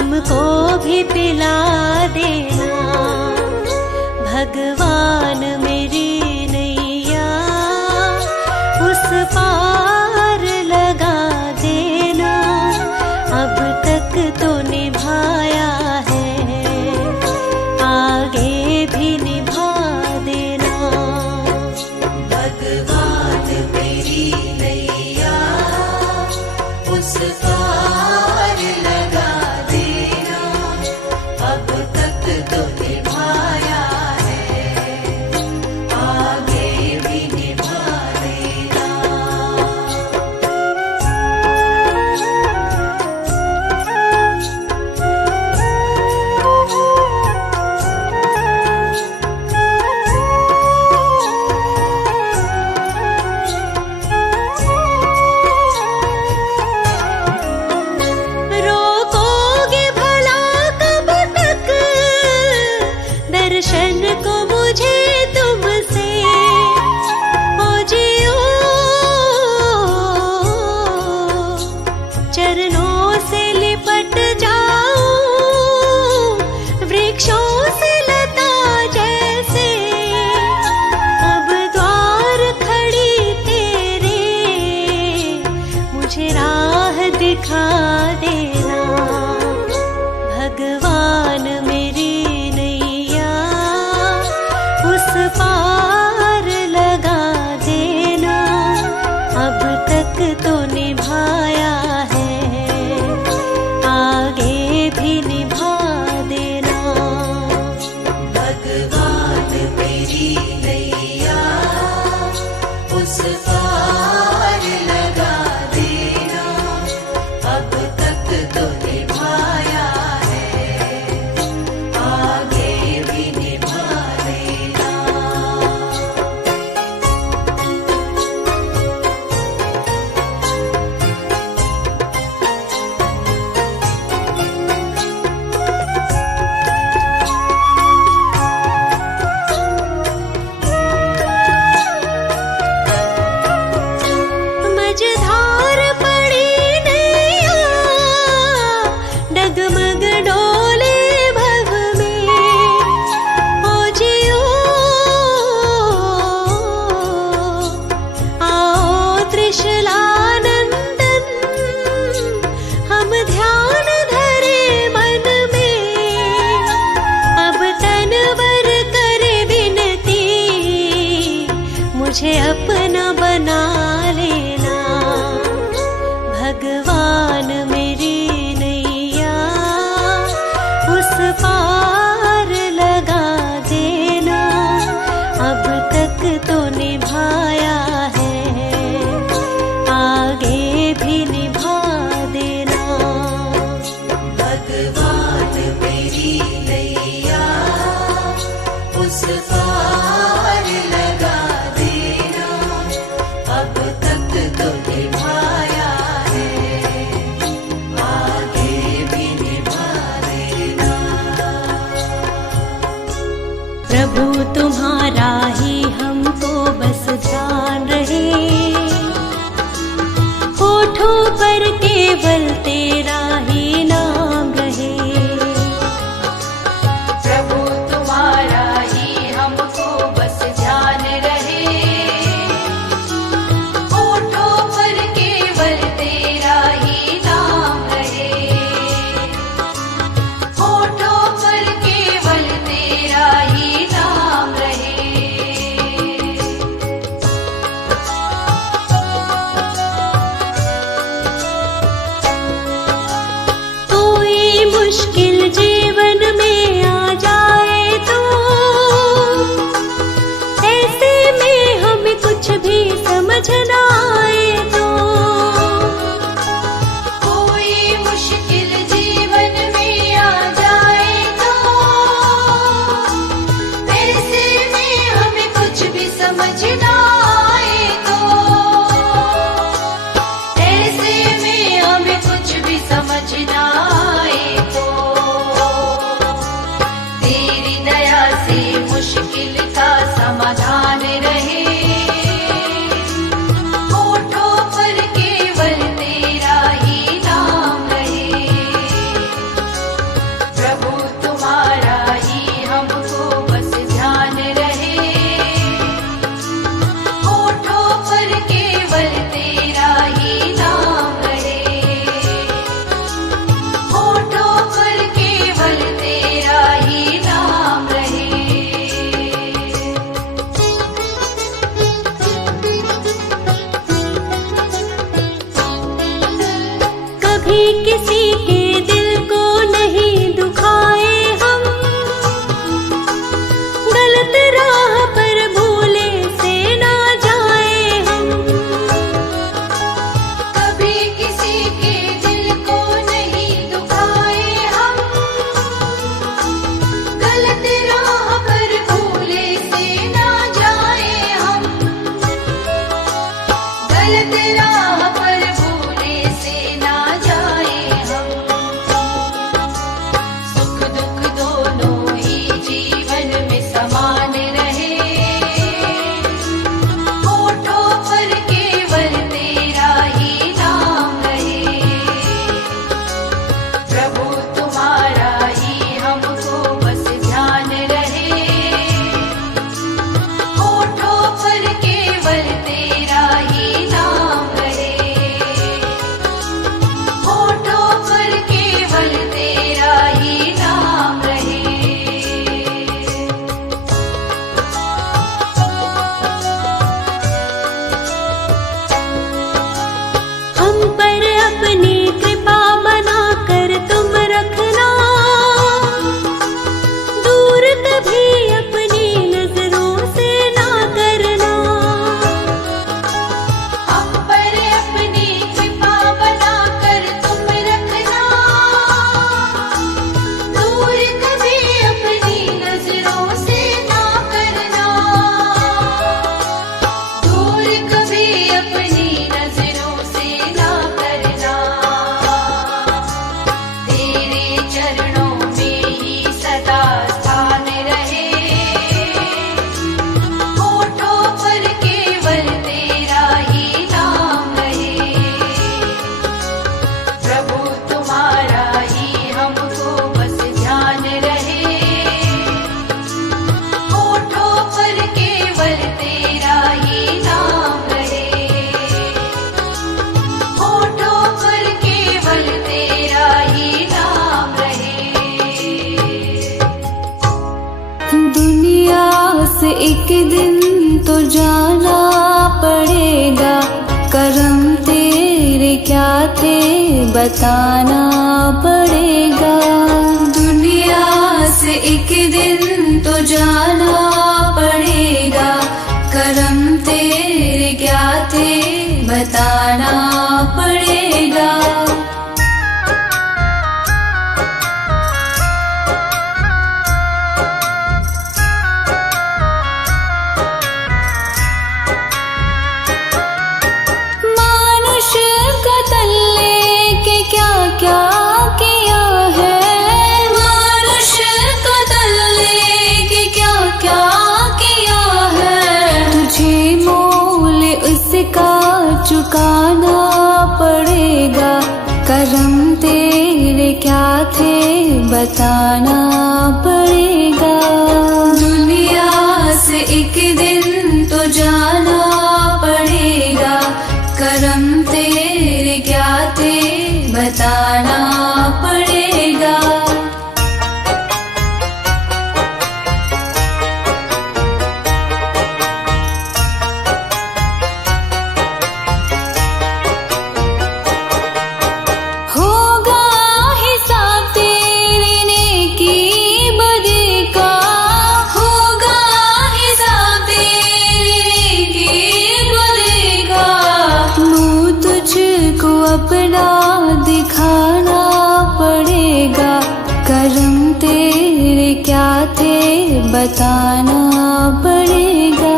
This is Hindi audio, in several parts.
हमको भी पिला देना। भगवान मेरी नैया उस पार लगा देना। अब तक तो निभाया है, आगे भी निभा देना। भगवान मेरी नैया उस पार लगा देना। अब तक तो निभाया है, आगे भी निभा देना। रोकोगे भला कब तक दर्शन को मुझे तुमसे? ओ जियो चरणों से लिपट जाऊं, वृक्षों से लता जैसे। अब द्वार खड़ी तेरे, मुझे राह दिखा देना। भगवान मेरी नैया उस पार लगा देना। अब तक तो निभाया है, आगे भी निभा देना। भगवान मेरी नैया उस पार लगा देना। अब तक तो निभाया है, आगे भी निभा देना। मझधार पड़ी नैया डगमग डोले भव में। ओ जियो आओ त्रिशलानंदन, हम ध्यान धरे मन में। अब तनवर करे विनती, मुझे अपना बना लेना। भगवान मेरी नैया उस पार लगा देना। अब तक तो निभाया है, आगे भी निभा देना। भगवान मेरी नैया उस पार लगा देना। अब तक तो निभाया है, आगे भी निभा देना। प्रभु तुम्हारा ही हमको बस ध्यान रहे, होठों पर केवल तेरा ही नाम रहे। प्रभु तुम्हारा ही हमको बस ध्यान रहे, होठों पर केवल तेरा ही नाम रहे। होठों पर केवल तेरा ही नाम रहे। कोई मुश्किल जीवन में आ जाए तो ऐसे में हमें कुछ भी समझ ना आए तो। कोई मुश्किल जीवन में आ जाए तो ऐसे में हमें कुछ भी समझ ना आए तो। ऐसे में हमें कुछ भी समझ ना आए तो। एक दिन तो जाना पड़ेगा, करम तेरे क्या थे बताना पड़ेगा। दुनिया से एक दिन तो जाना पड़ेगा, करम तेरे क्या थे बताना पड़ेगा। चुकाना पड़ेगा, करम तेरे क्या थे बताना पड़ेगा। दुनिया से एक दिन तो जाना पड़ेगा, करम तेरे क्या थे बताना पड़ेगा। अपना दिखाना पड़ेगा, करम तेरे क्या थे बताना पड़ेगा।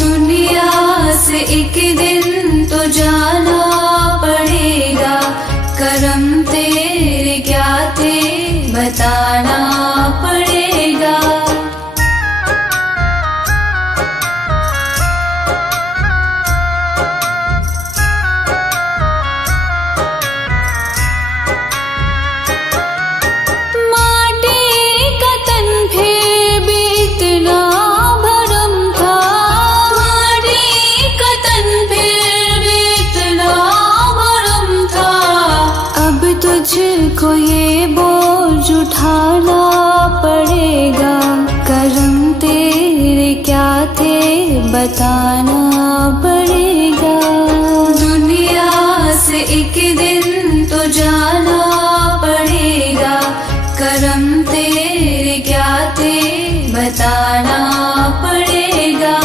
दुनिया से एक दिन तो जाना पड़ेगा, करम तेरे क्या थे बताना पड़ेगा। तुझको ये बोझ उठाना पड़ेगा, करम तेरे क्या थे बताना पड़ेगा। दुनिया से एक दिन तो जाना पड़ेगा, करम तेरे क्या थे बताना पड़ेगा।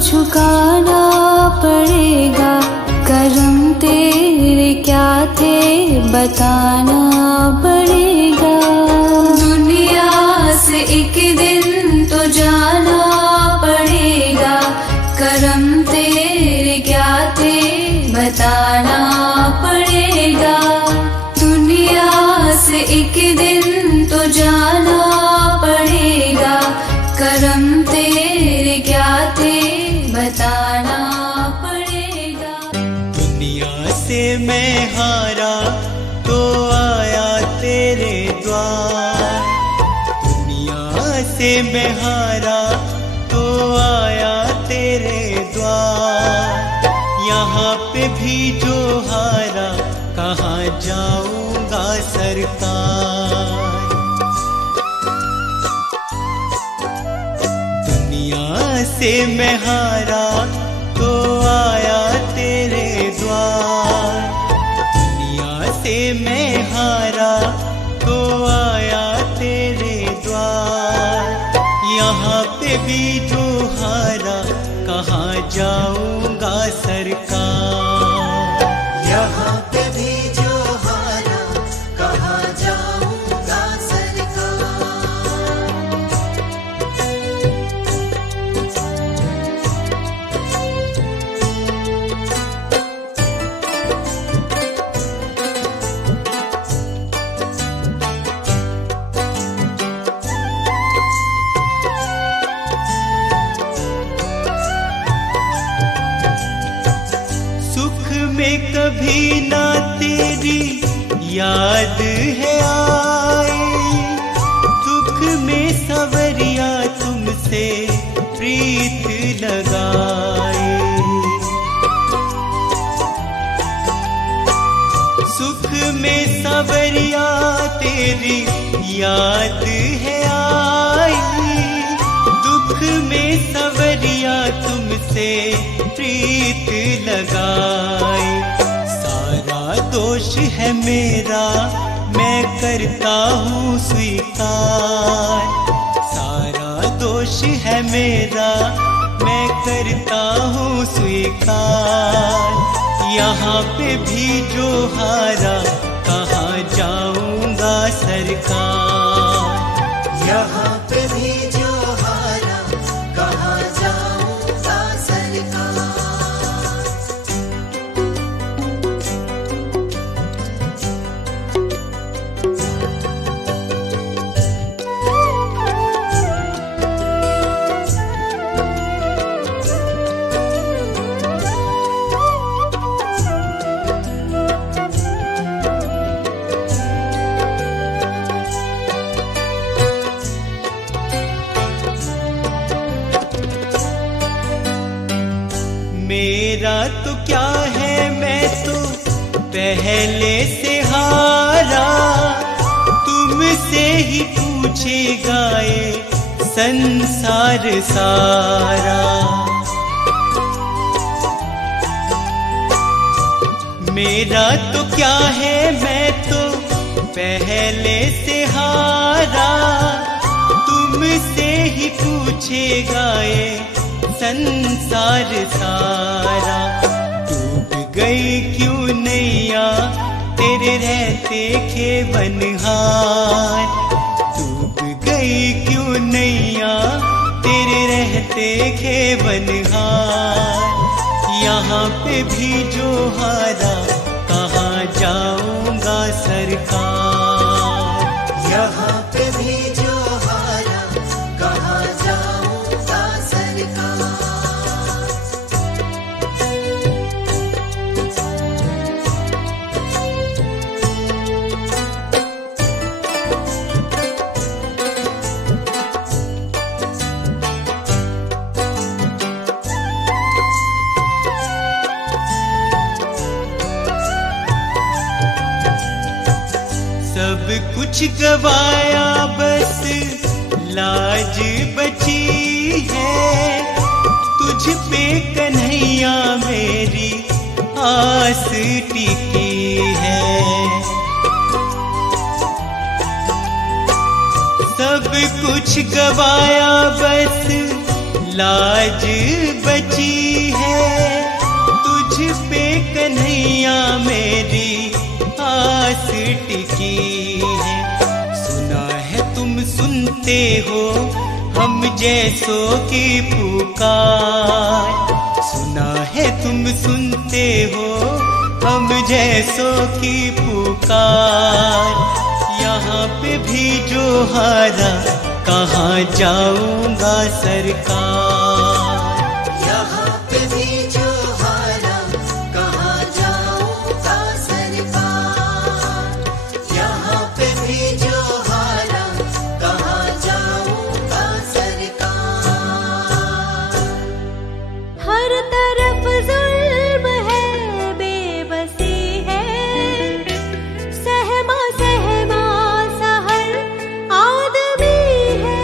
झुकाना पड़ेगा, करम तेरे क्या थे बताना पड़ेगा। दुनिया से एक दिन तो जाना पड़ेगा, करम तेरे क्या थे बताना पड़ेगा। दुनिया से एक दिन तो जाना पड़ेगा, करम तेरे क्या थे बताना पड़ेगा। दुनिया से मैं हारा तो आया तेरे द्वार, दुनिया से मैं हारा तो आया तेरे द्वार। यहाँ पे भी जो हारा कहाँ जाऊंगा सरकार। दुनिया से मैं हारा तो आया तेरे द्वार, दुनिया से मैं हारा तो आया तेरे द्वार। यहाँ पे भी जो हारा कहाँ जाऊंगा सरकार। यहाँ पे भी जो हारा कहाँ जाऊंगा सरकार। कभी ना तेरी याद है आई, दुख में सवरिया तुमसे प्रीत लगाई। सुख में सवरिया तेरी याद है आई, दुख में सवरिया तुमसे प्रीत लगाई। सारा दोष है मेरा मैं करता हूँ स्वीकार, सारा दोष है मेरा मैं करता हूँ स्वीकार। यहाँ पे भी जो हारा कहाँ जाऊंगा सरकार, यहाँ पे भी जो हारा कहाँ जाऊंगा सरकार। मेरा तो क्या है मैं तो पहले से हारा, तुमसे ही पूछेगा ये संसार सारा। मेरा तो क्या है मैं तो पहले से हारा, तुमसे ही पूछेगा ये संसार सारा। डूब गई क्यों नैया तेरे रहते खेवनहार, डूब गई क्यों नैया तेरे रहते खेवनहार। यहाँ पे भी जो हारा कहाँ जाऊंगा सरकार, यहाँ पे भी जो हारा कहाँ जाऊंगा सरकार। सब कुछ गवाया बस लाज बची है, तुझ पे कन्हैया मेरी आस टिकी है। सब कुछ गवाया बस लाज बची है, तुझ पे कन्हैया मेरी आस टिकी है। सुना है तुम सुनते हो हम जैसों की पुकार, सुना है तुम सुनते हो हम जैसों की पुकार। यहाँ पे भी जो हारा कहाँ जाऊंगा सरकार, यहाँ पे भी जो हारा कहाँ जाऊंगा सरकार। यहाँ पे भी जो हारा कहाँ जाऊंगा सरकार। हर तरफ जुल्म है बेबसी है, सहमा सहमा सा हर आदमी है।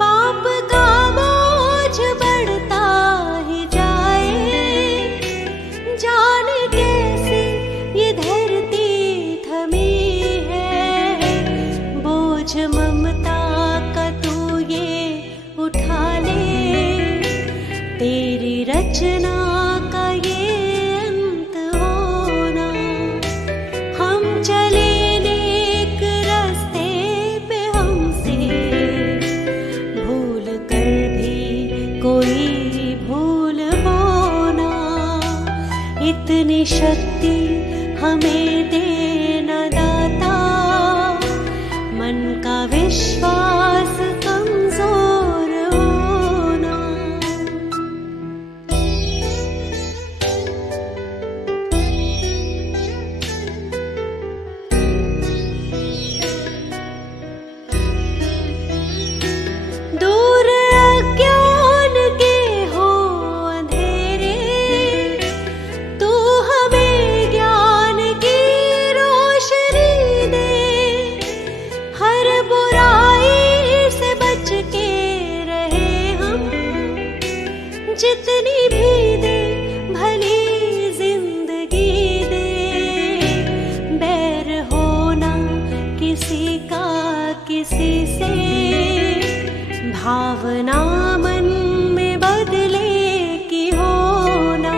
पाप का बोझ बढ़ता ही जाए, जाने कैसे ये धरती थमी है। बोझ ममता का तू ये उठा ले, तेरी रचना का ये अंत होना। हम चले नेक रास्ते पे, हमसे भूल कर भी कोई भूल होना। इतनी शक्ति हमें देना दाता, मन का विश्वास कमजोर होना। भावना मन में बदले की होना।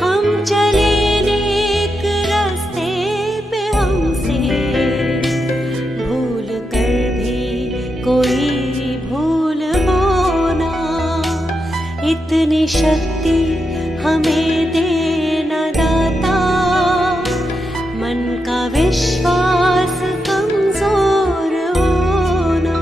हम चले नेक रास्ते पे, हमसे भूल कर भी कोई भूल होना। इतनी शक्ति हमें देना दाता, मन का विश्वास कमजोर होना।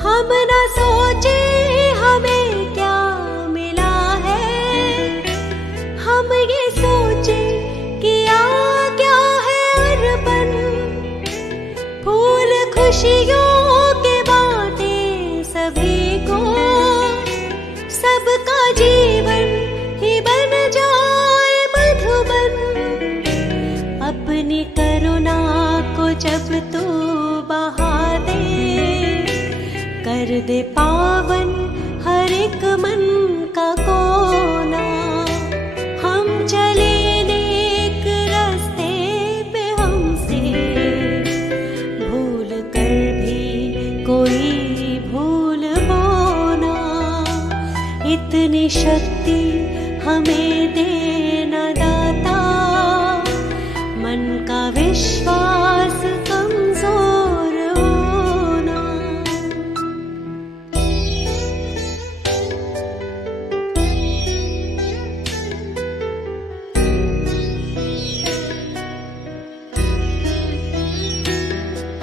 हम न सोचे हमें क्या मिला है, हम ये सोचे किया क्या है अर्पण। फूल खुशियों के बांटे सभी को, सबका जीवन ही बन जाए मधुबन। अपनी करुणा को जब तू बहा दे, कर दे पावन हर एक मन का कोना। हम चले नेक रास्ते पे, हमसे भूल कर भी कोई भूल होना। इतनी शक्ति हमें देना दाता, मन का विश्वास कमजोर होना।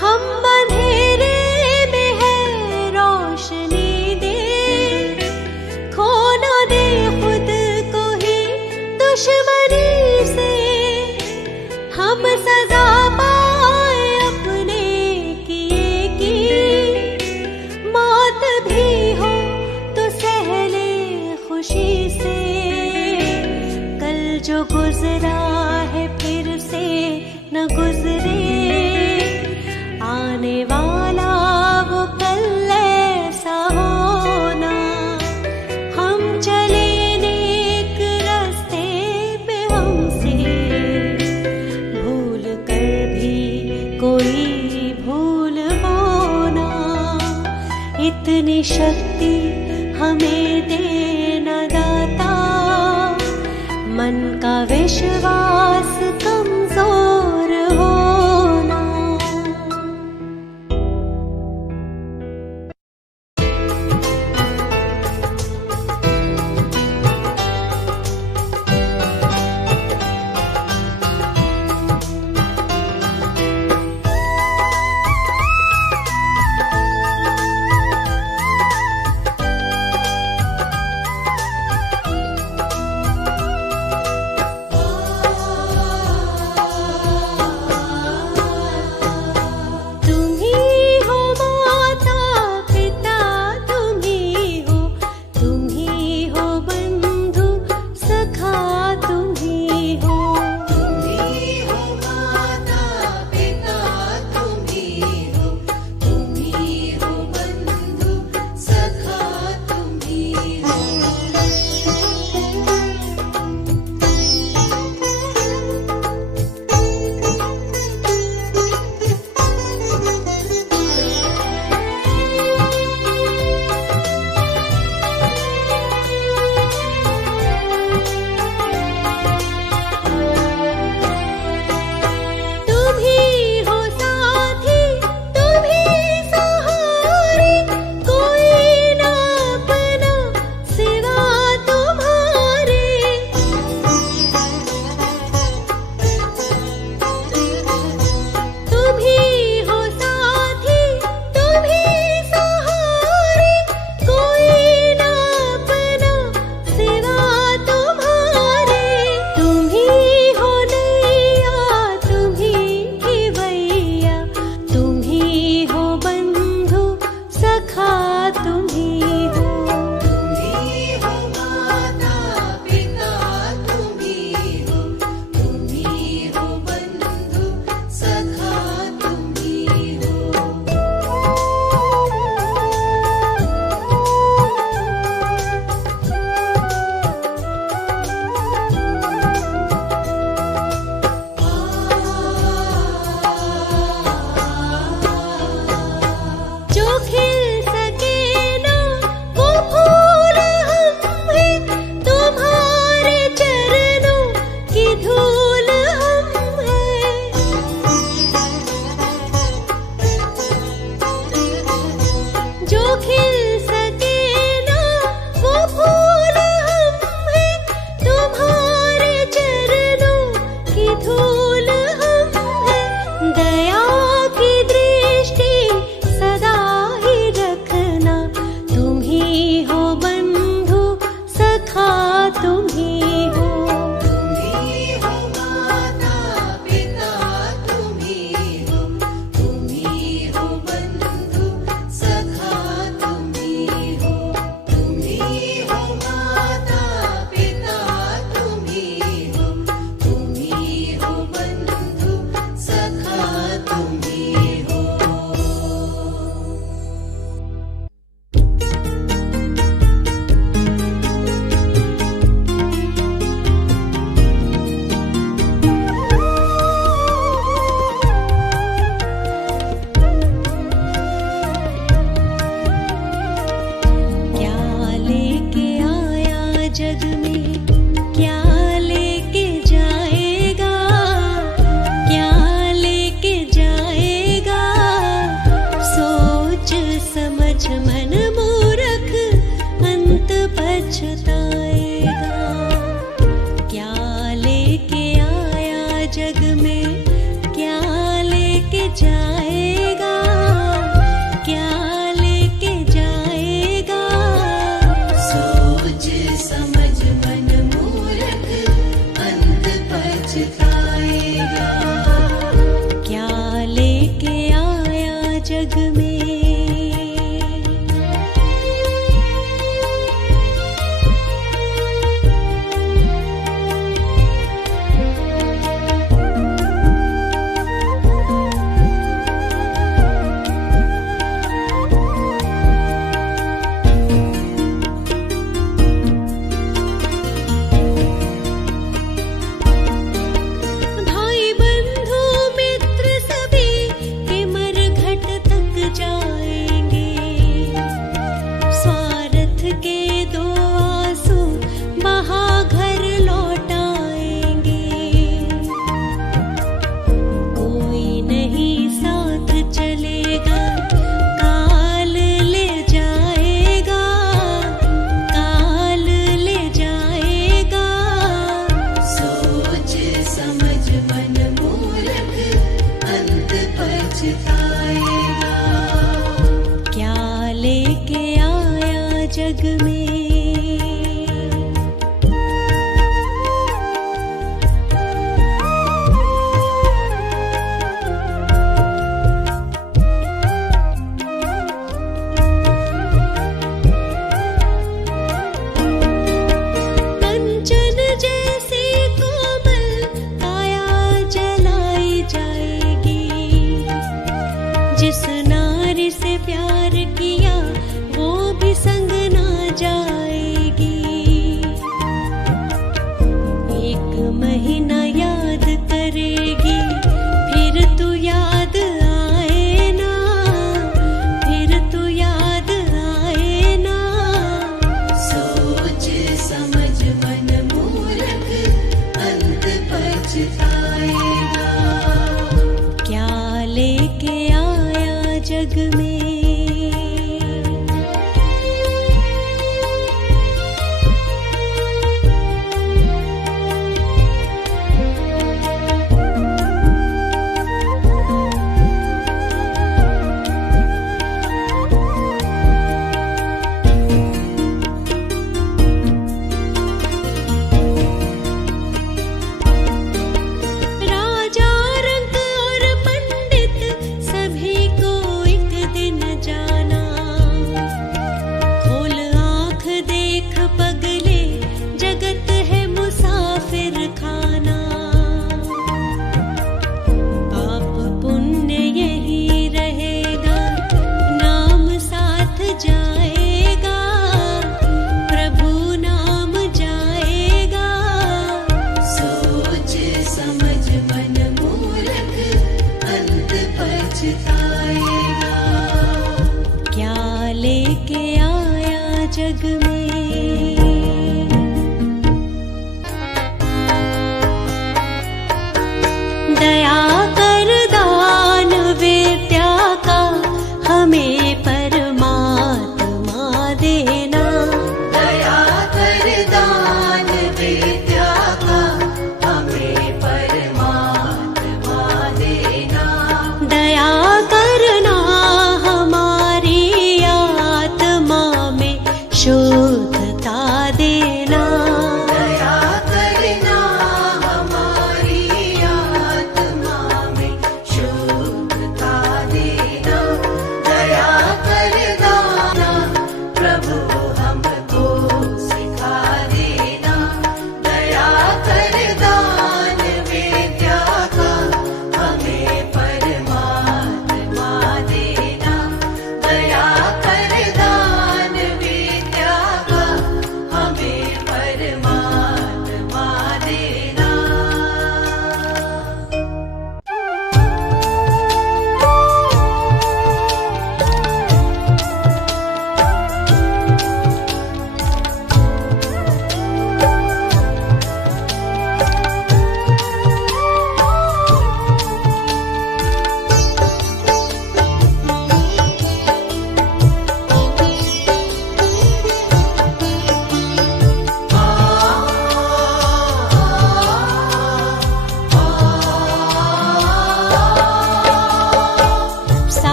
हम अंधेरे में है रोशनी दे, खो ना दे खुद को ही दुश्मनी से। हम सजा पाए अपने किए की, मौत भी हो तो सह ले खुशी से। कल जो गुजरा है फिर से न गुजरे, आने वाला वो कल ऐसा होना। हम चले नेक रास्ते पे, हमसे भूल कर भी कोई भूल होना। इतनी शक्ति हमें देना दाता, मन का विश्वास कमजोर होना।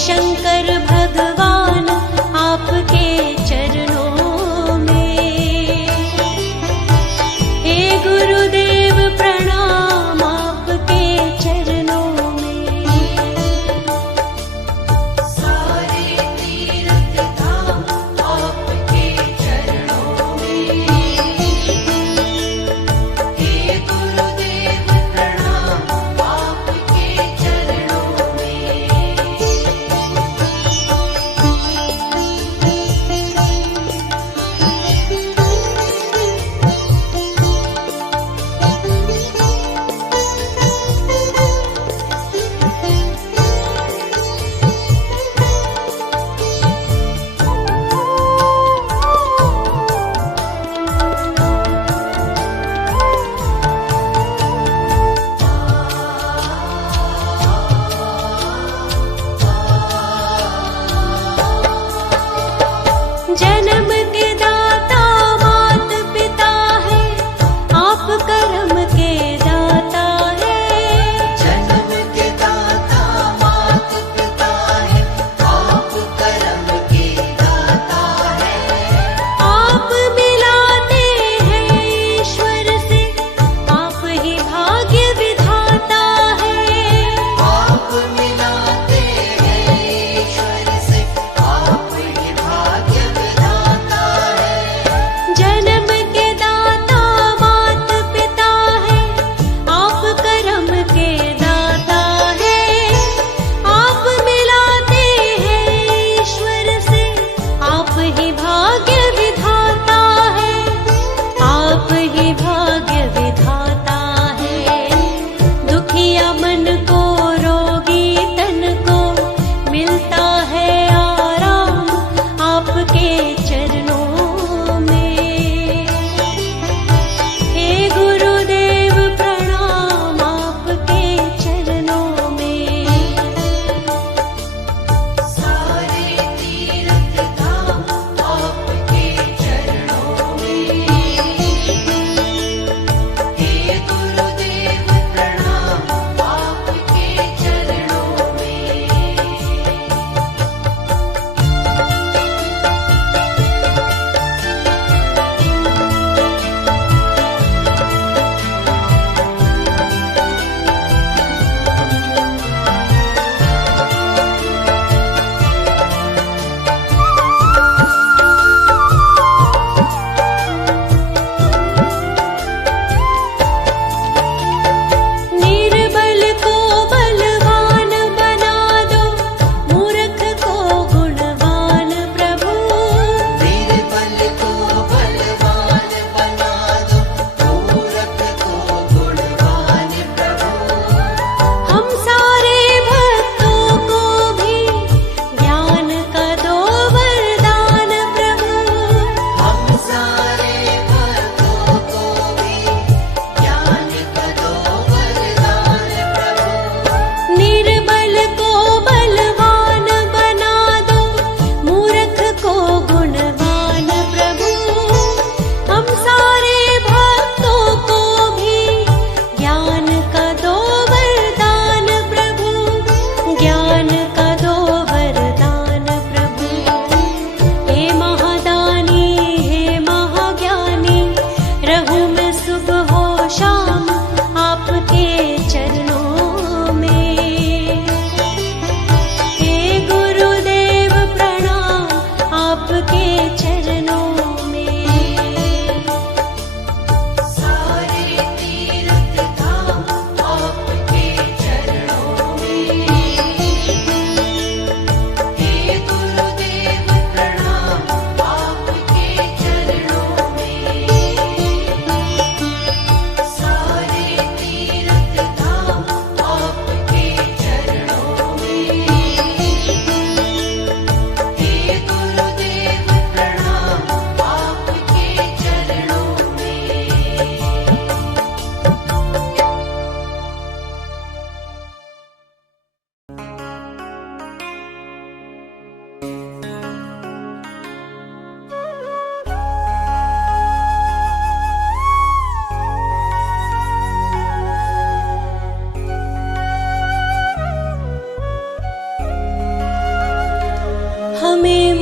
शंकर भगवान आपके चरणों में। हे गुरुदेव प्रणाम आपके चरणों में। सारे तीर्थ धाम आपके चरणों में। हे गुरुदेव प्रणाम आपके चरणों में।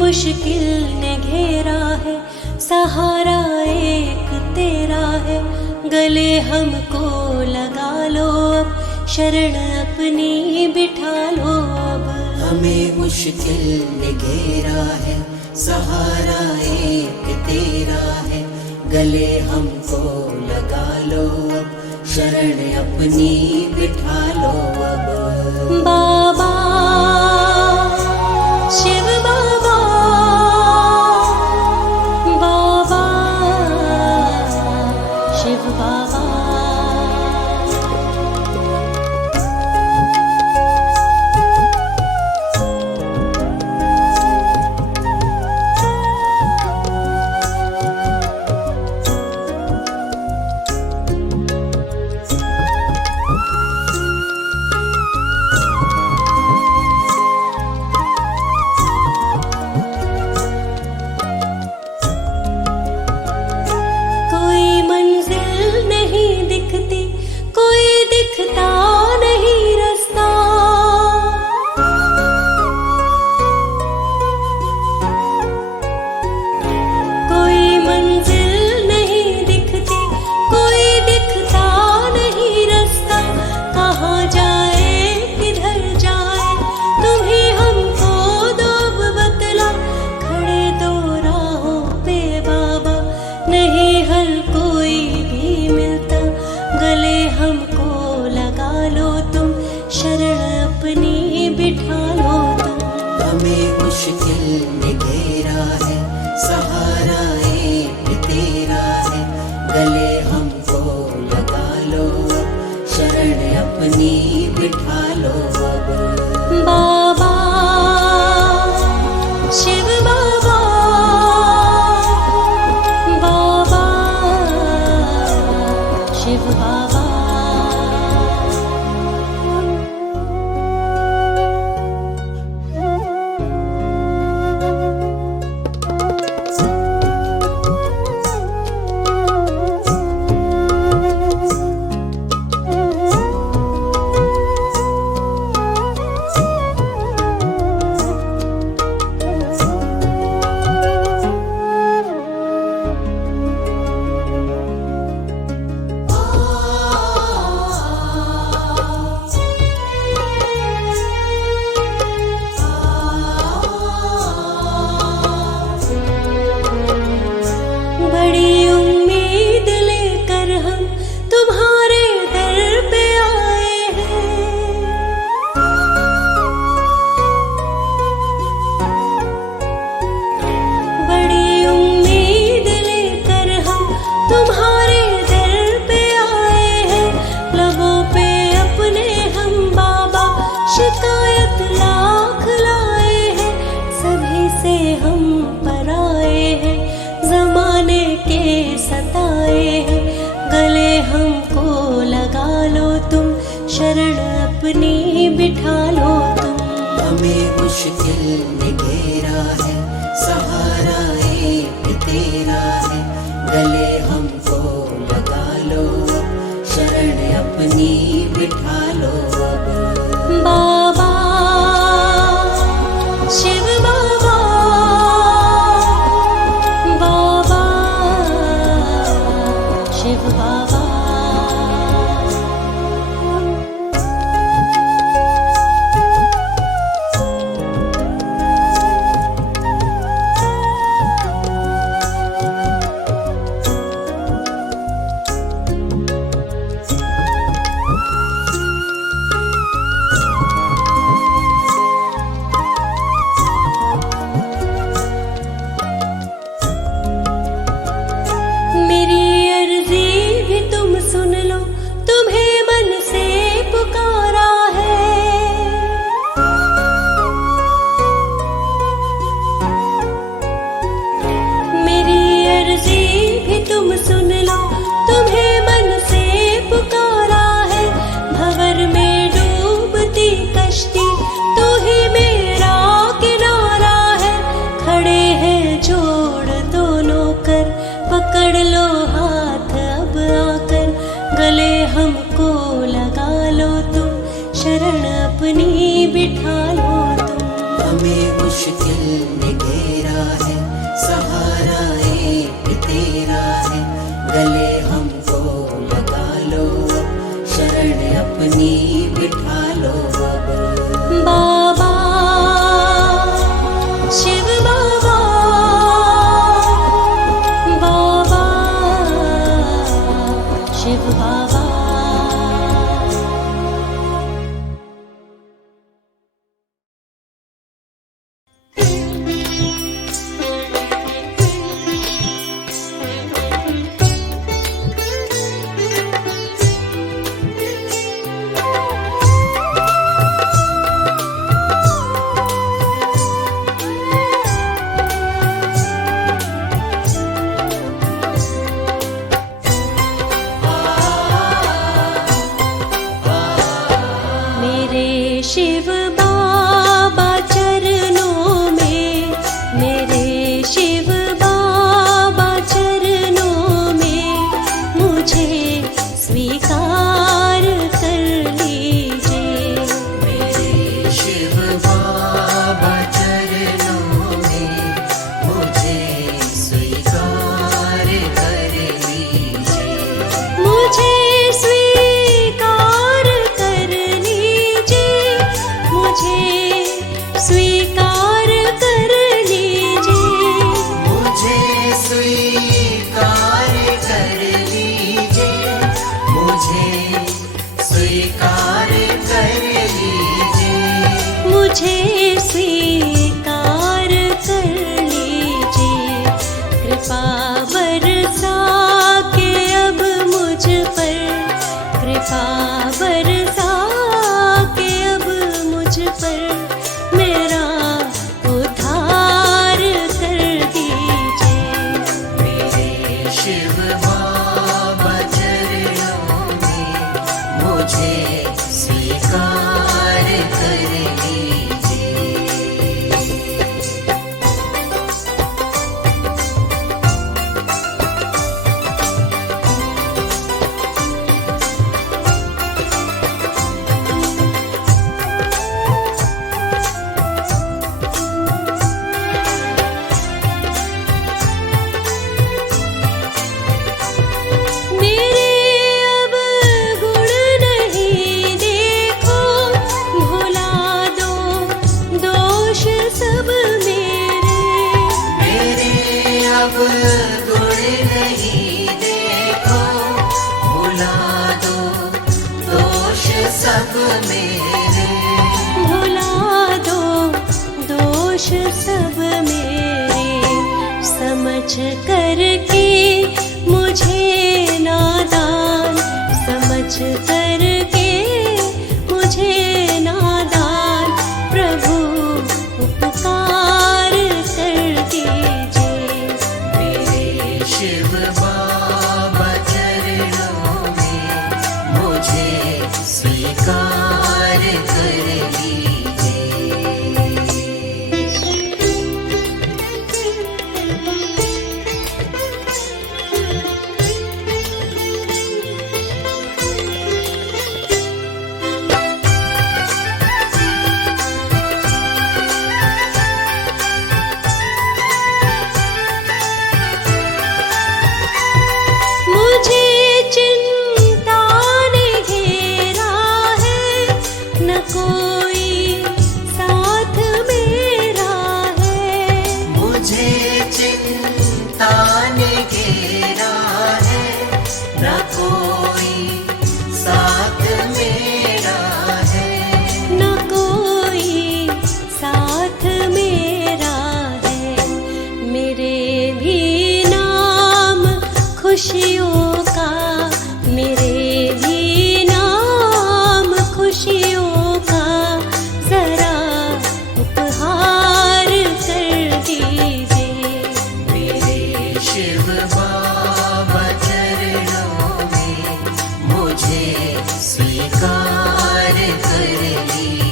मुश्किल ने घेरा है, सहारा एक तेरा है, गले हमको लगा लो अब, शरण अपनी बिठा लो अब। हमें मुश्किल ने घेरा है, सहारा एक तेरा है, गले हमको लगा लो अब, शरण अपनी बिठा लो अब। बाबा शिव बाबा, बाबा शिव बाबा। हमें मुश्किल ने घेरा है, सहारा एक तेरा है, गले हमको लगा लो अब, शरण अपनी बिठा लो अब। बाबा शिव बाबा, बाबा शिव बाबा। शिकायत लाख लाए हैं, सभी से हम पराए हैं, जमाने के सताए हैं, गले हमको लगा लो तुम, शरण अपनी बिठा लो तुम। हमें मुश्किल ने घेरा है, सहारा एक तेरा है, गले हमको लगा लो अब, शरण अपनी बिठा लो अब। बाबा शिव बाबा, बाबा शिव बाबा। बाबा चरणों में मुझे स्वीकार कर लीजिए। मुझे स्वीकार कर लीजिए, मुझे स्वीकार कर लीजिए, मुझे स्वीकार कर लीजिए, मुझे स्वीकार कर लीजिए। मुझे स्वीकार कर लीजिए। कृपा बरसा के अब मुझ पर, कृपा बरसा के अब मुझ पर मेरा उद्धार कर दीजिए। मेरे शिव बाबा चरणों में मुझे स्वीकार कर लीजिए। मेरे अब गुण नहीं देखो, भुला दो दोष सब मेरे। मेरे अब गुण नहीं देखो, भुला दो दोष सब मेरे। भुला दो दोष सब मेरे। समझ करके मुझे नादान, समझ करके मुझे नादान प्रभु उपकार कर दीजिए। मेरे शिव बाबा चरणों में मुझे स्वीकार कर लीजिए। मुझे चिंता ने घेरा है, न कोई साथ मेरा है। मुझे चिंता ने घेरा है, न कोई साथ मेरा है। न कोई साथ मेरा है। मेरे भी नाम खुशियों का, मेरे भी नाम खुशियों का जरा उपहार कर दीजिए। मेरे शिव बाबा चरणों में मुझे स्वीकार कर लीजिए।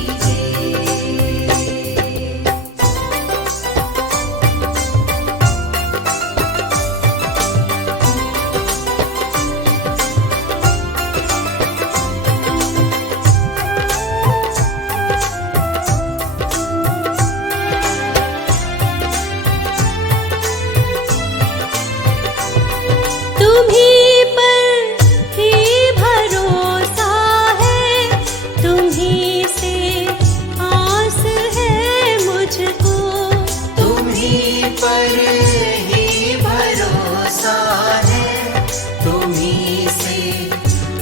तुम्हीं पर ही भरोसा है, तुम्हीं से आस है मुझको। तुम्हीं पर ही भरोसा है, तुम्हीं से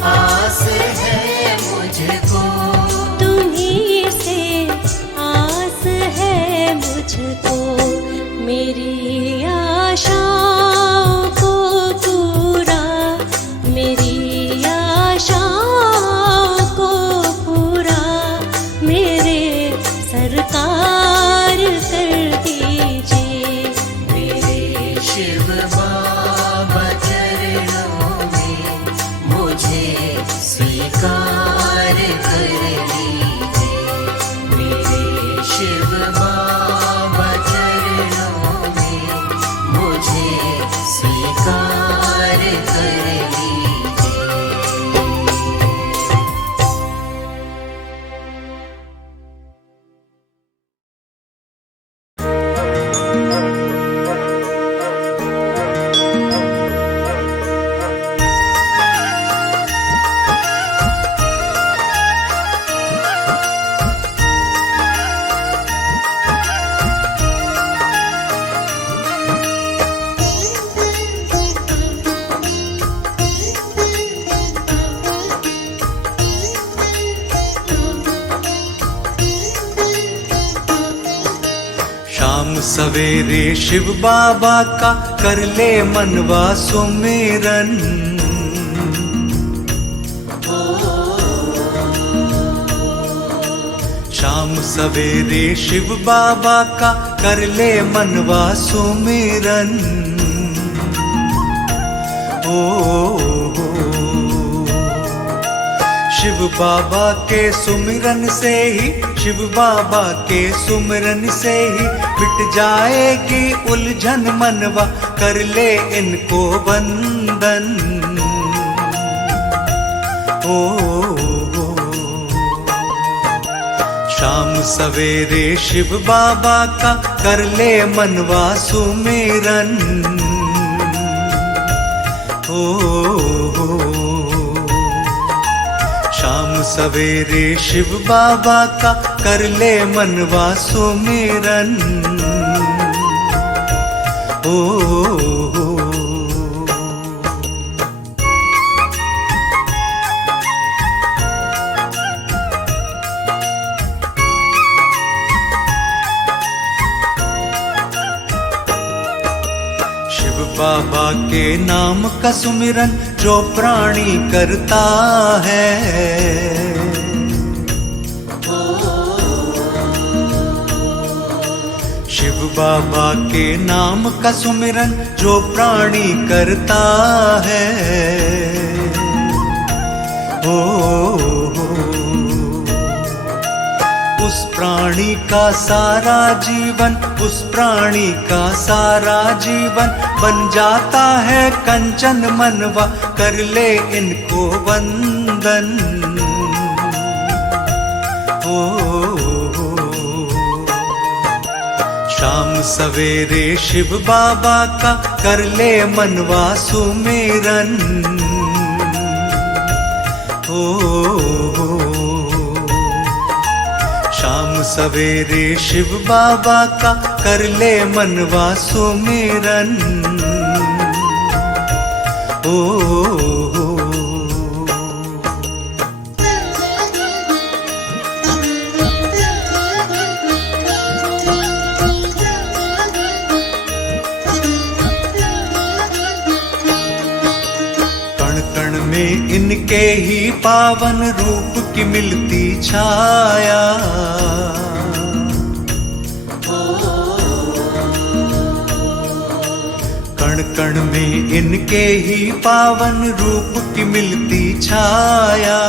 आस है मुझको। तुम्हीं से आस है मुझको। मेरी आशाओं को पूरा, मेरी आशाओं को पूरा मेरे सरकार कर दीजिए। मेरे शिव बाबा चरणों में मुझे स्वीकार कर लीजिए। मेरे शिव बाबा चरणों में शाम सवेरे शिव बाबा का कर ले मनवा सुमिरन। शाम सवेरे शिव बाबा का कर ले मनवा सुमिरन। शिव बाबा के सुमिरन से ही, शिव बाबा के सुमिरन से ही मिट जाएगी उलझन मनवा, कर ले इनको वंदन। शाम सवेरे शिव बाबा का कर ले मनवा सुमिरन। शाम सवेरे शिव बाबा का कर ले मनवा सुमिरन। शिव बाबा के नाम का सुमिरन जो प्राणी करता है, शिव बाबा के नाम का सुमिरन जो प्राणी करता है, उस प्राणी का सारा जीवन, उस प्राणी का सारा जीवन बन जाता है कंचन मनवा, कर ले इनको वंदन। शाम सवेरे शिव बाबा का कर ले मनवा सुमिरन। शाम सवेरे शिव बाबा का कर ले मनवा सुमिरन। कण कण में इनके ही पावन रूप की मिलती छाया, कण कण में इनके ही पावन रूप की मिलती छाया।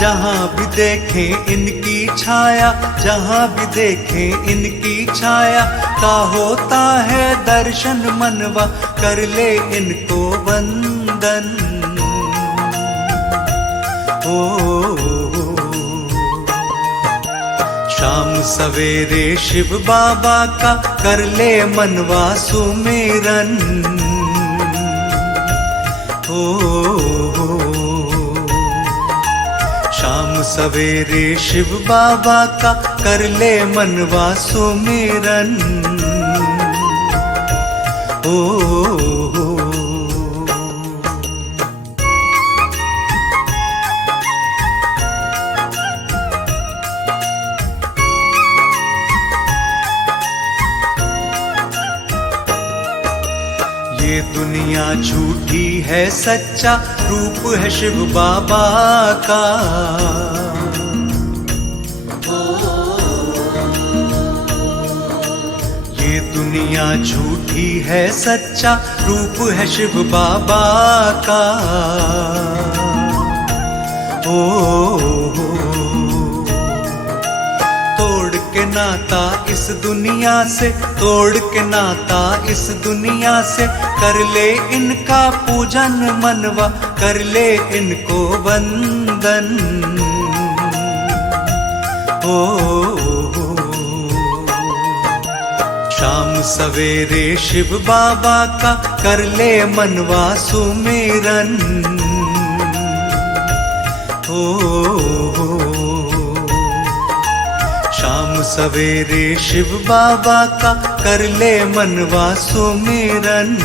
जहाँ भी देखें इनकी छाया, जहाँ भी देखें इनकी छाया का होता है दर्शन मनवा, कर ले इनको वंदन। शाम सवेरे शिव बाबा का कर ले मनवा सुमिरन। शाम सवेरे शिव बाबा का कर ले मनवा सुमिरन। ये दुनिया झूठी है सच्चा रूप है शिव बाबा का। ये दुनिया झूठी है सच्चा रूप है शिव बाबा का। तोड़ के नाता इस दुनिया से, तोड़ के नाता इस दुनिया से, कर ले इनका पूजन मनवा, कर ले इनको वंदन। शाम सवेरे शिव बाबा का कर ले मनवा सुमिरन। शाम सवेरे शिव बाबा का कर ले मनवा सुमिरन।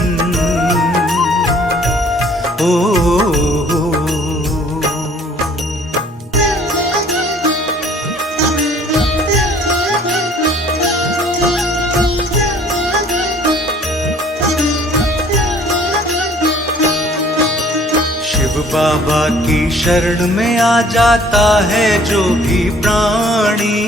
की शरण में आ जाता है जो भी प्राणी,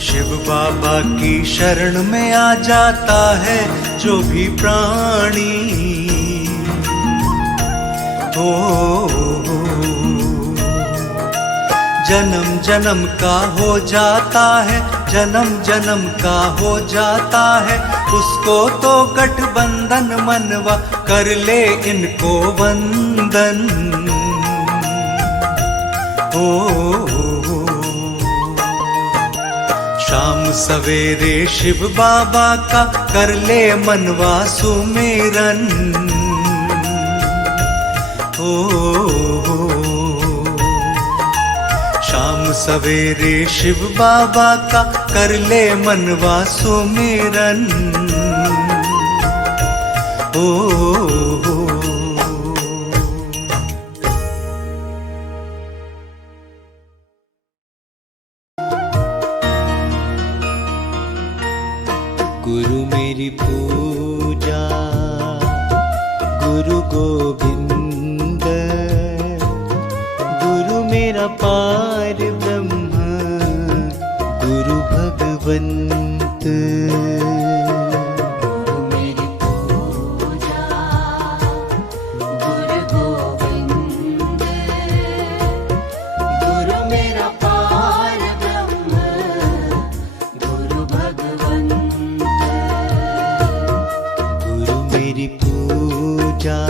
शिव बाबा की शरण में आ जाता है जो भी प्राणी। जन्म जन्म का हो जाता है, जन्म जन्म का हो जाता है, उसको तो गठबंधन मनवा कर ले इनको वंदन। शाम सवेरे शिव बाबा का कर ले मनवा सुमिरन। शाम सवेरे शिव बाबा का कर ले मनवा सुमिरन। गुरु मेरी पूजा गुरु गोविंद, गुरु मेरा पार ब्रह्म गुरु भगवंत। गुरु मेरी पूजा गुरु गोविंद, गुरु मेरा पार ब्रह्म गुरु भगवंत। गुरु मेरी पूजा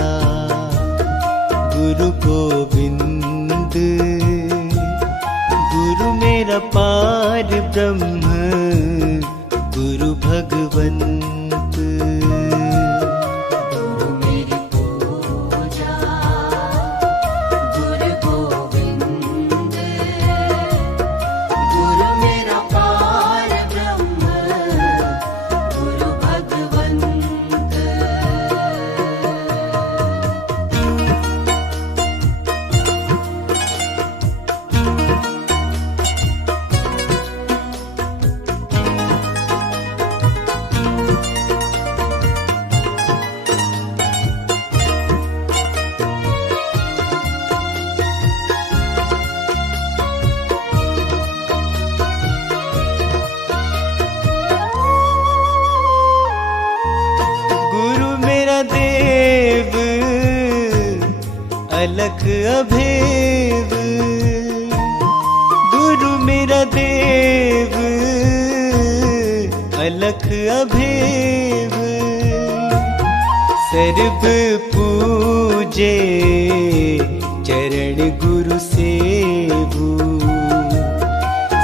गुरु गोविंद, गुरु मेरा पार ब्रह्म गुरु भगवंत। गुरु मेरी पूजा गुरु गोविंद, गुरु मेरा पार ब्रह्म गुरु भगवंत। गुरु मेरा देव अलख अभेद, गुरु मेरा देव अलख अभेद। सर्व पूजे चरण गुरु सेवु,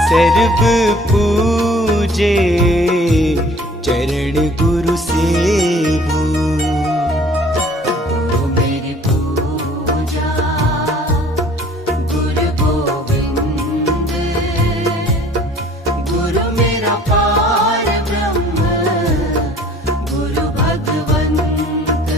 सर्व पूजे चरण गुरु सेवु। गुरु मेरी पूजा गुरु गोविंद, गुरु मेरा पार ब्रह्म गुरु भगवंत।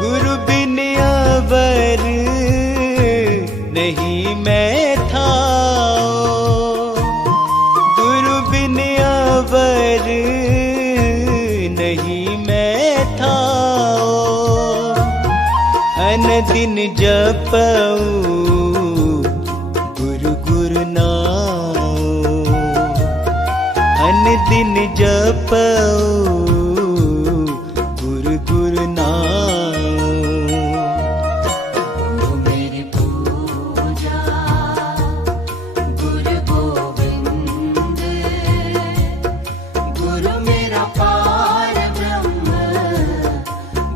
गुरु बिन अवर नहीं मैं था, गुरु बिन अवर नहीं मैं था। अन दिन जपऊं गुरु गुरु नाम, अन दिन जपऊं गुरु गुरु नाम। गुरु मेरी पूजा गुरु गोविंद, गुरु मेरा पार ब्रह्म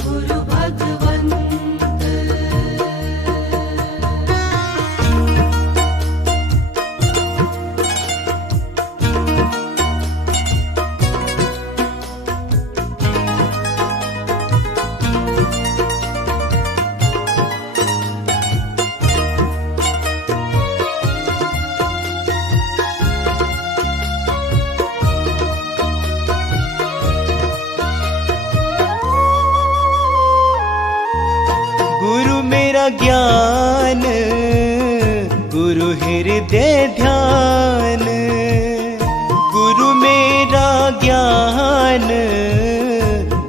गुरु भगवंत। ज्ञान गुरु हृदय ध्यान, गुरु मेरा ज्ञान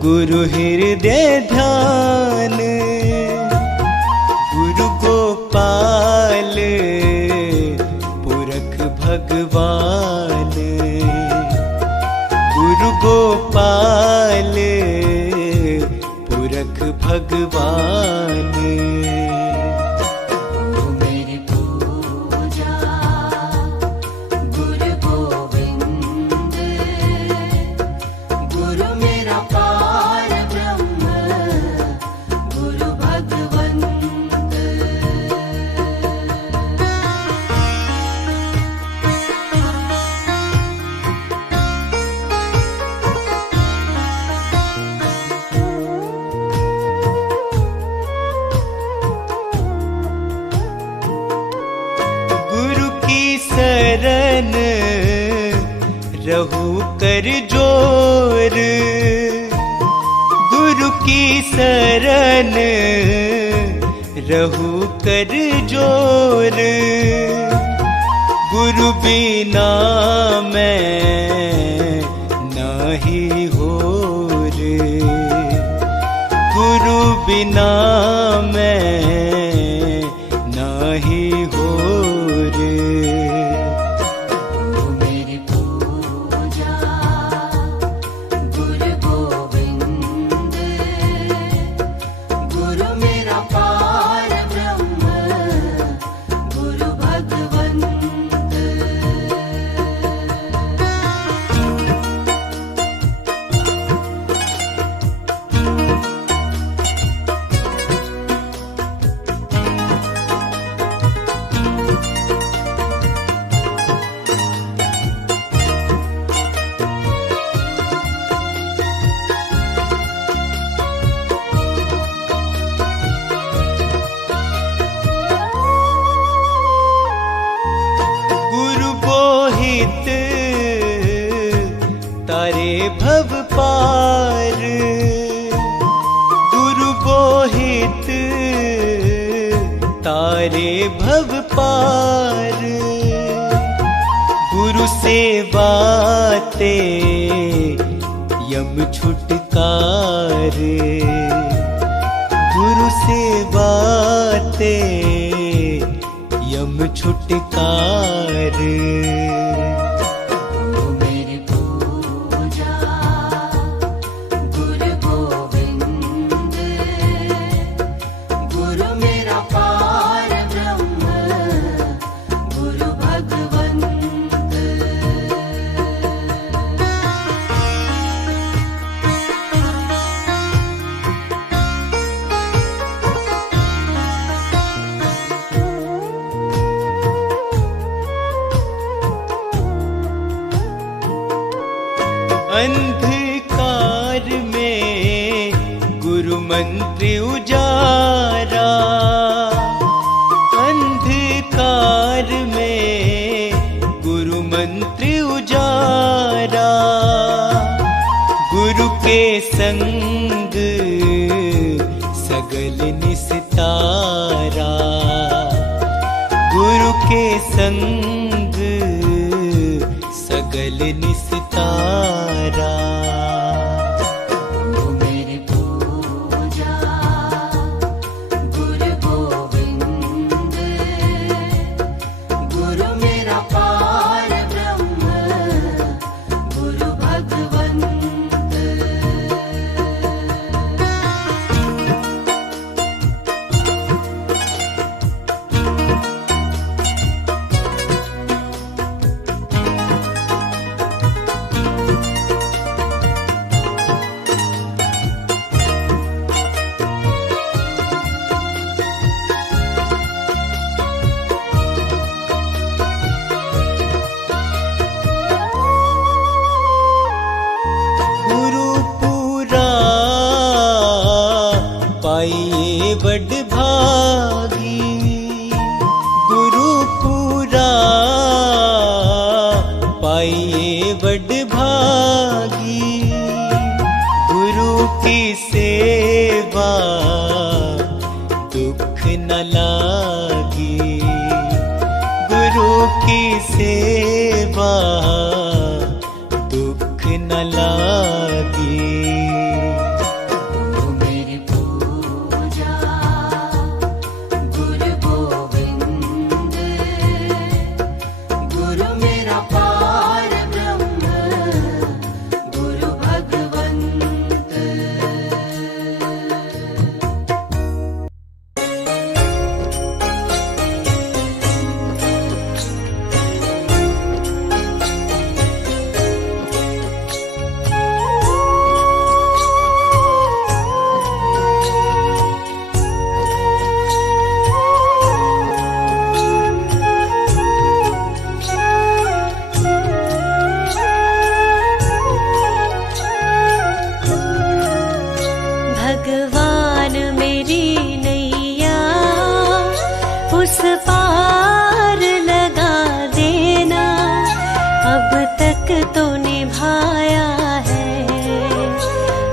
गुरु हृदय ध्यान, गुरु गोपाल पुरख भगवान, गुरु गोपाल पुरख भगवान। मेरी पूजा गुरु गोविंद, गुरु मेरा पार ब्रह्म गुरु भगवंत। गुरु की शरण रहू कर जोर, गुरु की शरण रहू कर जोर, गुरु बिना मैं नाही होर, गुरु बिना मैं नाही होर। मेरी पूजा गुरु गोविंद, गुरु मेरा पार ब्रह्म गुरु भगवंत। गुरु बोहित तारे भव पार, गुरु बोहित तारे भव पार, गुरु सेवाते यम छुटकार, गुरु सेवाते यम छुटकार। मेरी पूजा गुरु गोविंद, गुरु मेरा पार ब्रह्म गुरु भगवंत। अंधकार में गुरु मंत्र उजारा, अंधकार में गुरु मंत्र उजारा, गुरु के संग सगल निस्तारा, गुरु के संग सगल निस्तारा। मेरी पूजा गुरु गोविंद, गुरु मेरा पार ब्रह्म गुरु भगवंत। गुरु पूरा पाइए बड़ भागी, गुरु पूरा पाइए बड़ भागी, गुरु की सेवा दुख न न लागी। गुरु की सेवा दुख न लागी। गुरु मेरी पूजा गुरु गोविंद, गुरु मेरा पार ब्रह्म गुरु भगवंत। भगवान मेरी नैया उस पार लगा देना। अब तक तो निभाया है,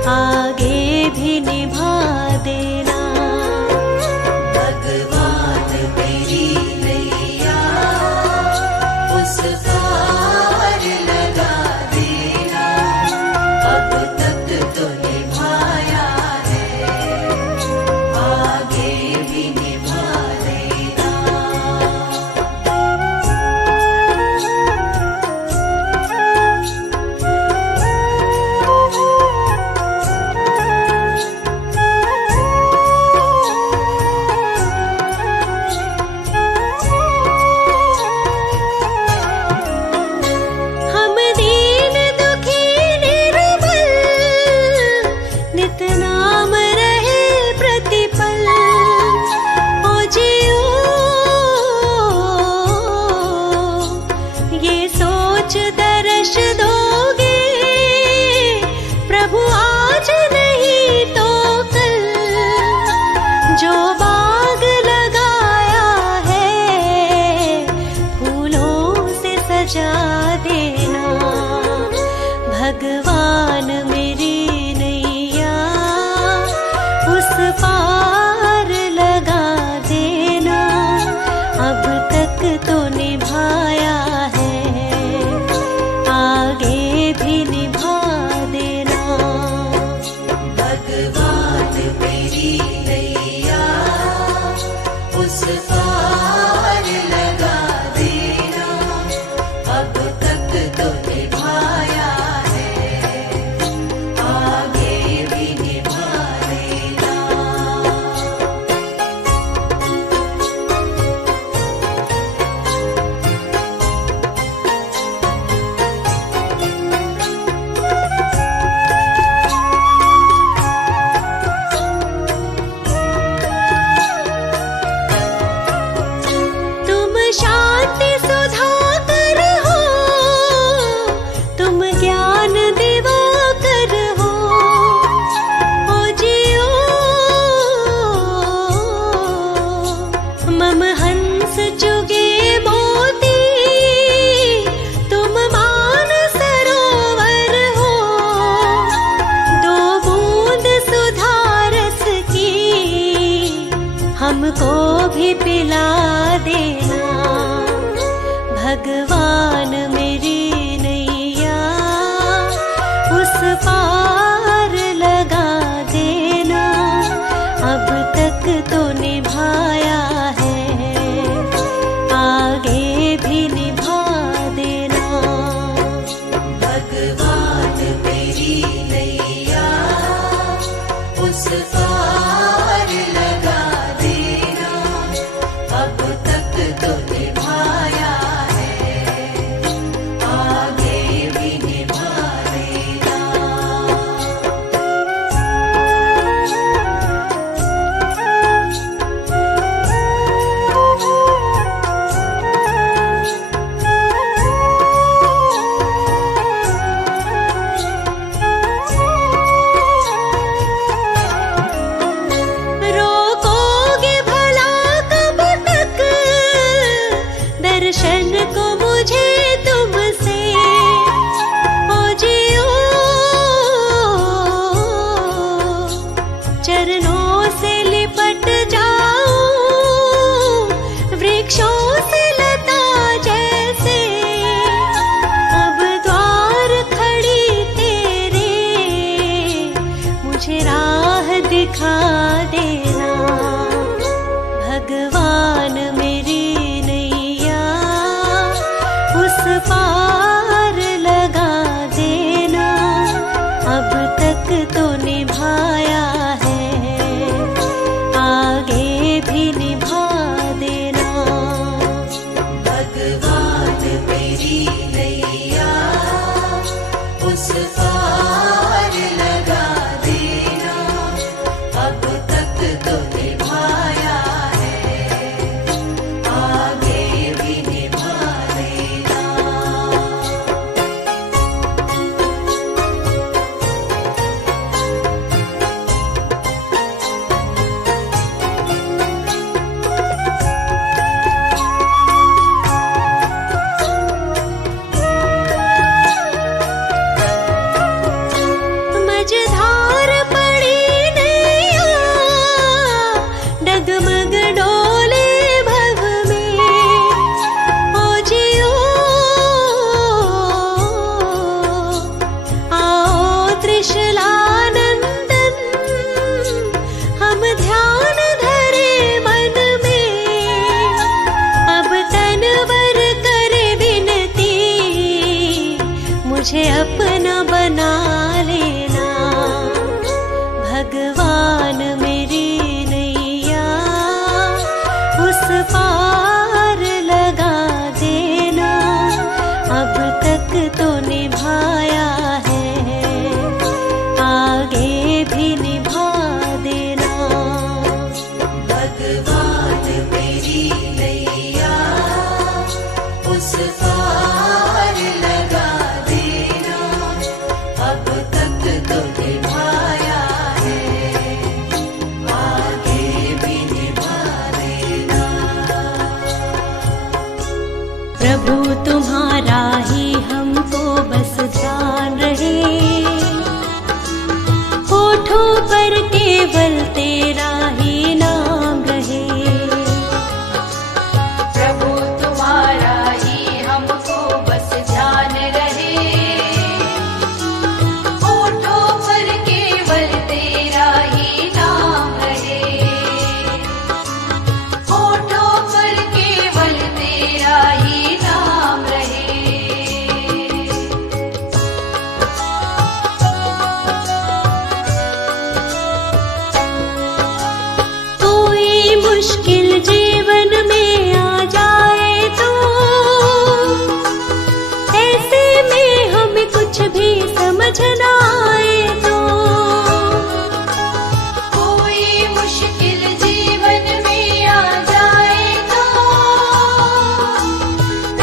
आगे भी निभा देना। भगवान मेरी नैया उस पार लगा देना। अब तक तो निभाया है, आगे भी निभा देना। हम दीन दुखी निर्बल, नित नाम रहे प्रतिपल। ओ जियो ये सोच दर्श दोगे, प्रभु आज नहीं तो कल। जो बाग लगाया है फूलों से सजा देना। भगवान मेरी नैया उस पार लगा देना। अब तक तो निभाया है, आगे भी निभा देना। भगवान मेरी नैया उस पार लगा देना। अब तक तो निभाया है, आगे भी निभा देना। दिखा देना। भगवान मेरी नैया उस पार लगा देना। अब तक तो निभाया है, आगे भी निभा देना। भगवान मेरी नैया उस पार लगा देना। अब तक तो निभाया है, आगे भी निभा देना। मझधार पड़ी नैया डगमग डोले भव में। ओ जियो आओ त्रिशलानंदन, हम ध्यान धरे मन में। अब तनवर करे विनती, मुझे अपना बना लेना। भगवान मेरी नैया उस पार लगा देना। अब तक तो निभाया है, आगे भी निभा देना। भगवान मेरी नैया उस पार लगा देना। अब तक तो निभाया है, आगे भी निभा देना। प्रभु तुम्हारा ही हमको बस ध्यान रहे। होठों पर केवल तेरा ही नाम रहे। प्रभु तुम्हारा ही हमको बस ध्यान रहे। होठों पर केवल तेरा ही नाम रहे। होठों पर केवल तेरा ही नाम रहे। कोई मुश्किल जीवन में आ जाए तो ऐसे में हमें कुछ भी समझ ना आए तो। कोई मुश्किल जीवन में आ जाए तो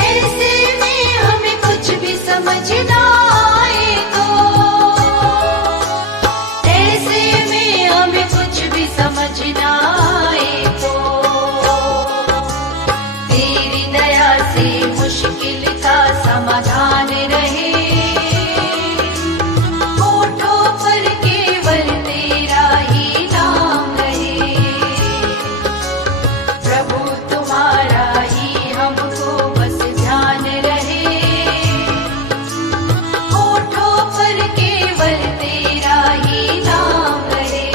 ऐसे में हमें कुछ भी समझ ना आए तो। ऐसे में हमें कुछ भी समझ ना आए तो। तेरी दया से मुश्किल का समाधान रहे। होठों पर केवल तेरा ही नाम रहे। प्रभु तुम्हारा ही हमको बस ध्यान रहे। होठों पर केवल तेरा ही नाम रहे।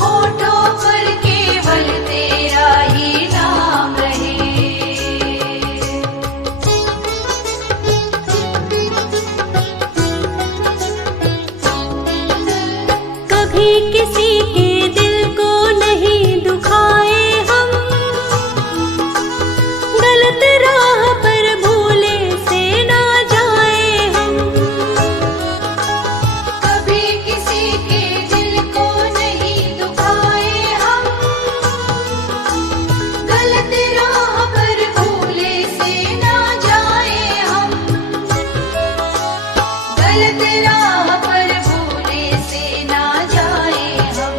होठों पर केवल तेरा ही नाम रहे। कभी किसी के दिल को नहीं दुखाए हम। गलत राह पर भूले से ना जाए हम। कभी किसी के दिल को नहीं दुखाए हम। गलत राह पर भूले से ना जाए हम। गलत राह पर भूले से ना जाए हम।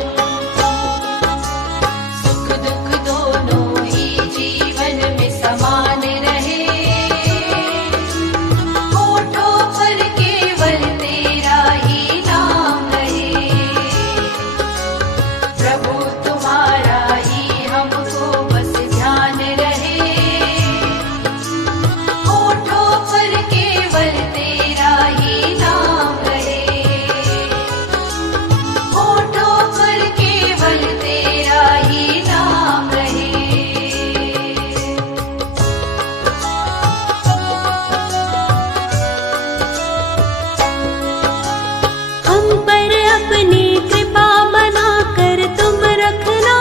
अपनी कृपा बना कर तुम रखना,